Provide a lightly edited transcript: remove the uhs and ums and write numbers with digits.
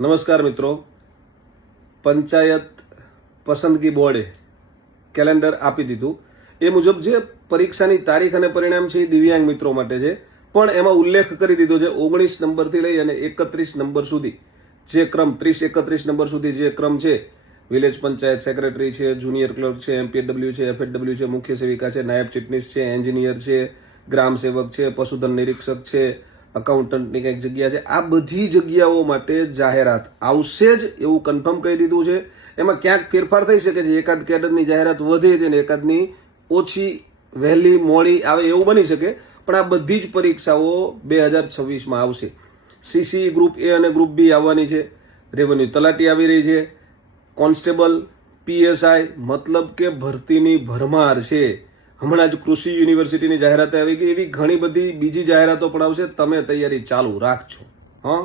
નમસ્કાર મિત્રો, પંચાયત પસંદગી બોર્ડે કેલેન્ડર આપી દીધું. એ મુજબ જે પરીક્ષાની તારીખ અને પરિણામ છે એ દિવ્યાંગ મિત્રો માટે છે, પણ એમાં ઉલ્લેખ કરી દીધો છે 19 નંબરથી લઈ અને 31 નંબર સુધી જે ક્રમ 30-31 નંબર સુધી જે ક્રમ છે, વિલેજ પંચાયત સેક્રેટરી છે, જુનિયર ક્લર્ક છે, એમપીડબ્લ્યુ છે, એફએડબ્લ્યુ છે, મુખ્ય સેવિકા છે, નાયબ ચીટનીસ છે, એન્જિનિયર છે, ગ્રામ સેવક છે, પશુધન નિરીક્ષક છે, અકાઉન્ટન્ટની કંઈક જગ્યા છે. આ બધી જગ્યાઓ માટે જાહેરાત આવશે જ એવું કન્ફર્મ કહી દીધું છે. એમાં ક્યાંક ફેરફાર થઈ શકે છે, એકાદ કેડરની જાહેરાત વધે છે ને એકાદની ઓછી વહેલી મોડી આવે એવું બની શકે, પણ આ બધી જ પરીક્ષાઓ 2026માં આવશે. સીસી ગ્રુપ એ અને ગ્રુપ બી આવવાની છે, રેવન્યુ તલાટી આવી રહી છે, કોન્સ્ટેબલ, પીએસઆઈ, મતલબ કે ભરતીની ભરમાર છે. હમણાં જ કૃષિ યુનિવર્સિટીની જાહેરાત આવી ગઈ, એવી ઘણી બધી બીજી જાહેરાતો પણ આવશે. તમે તૈયારી ચાલુ રાખજો. હા.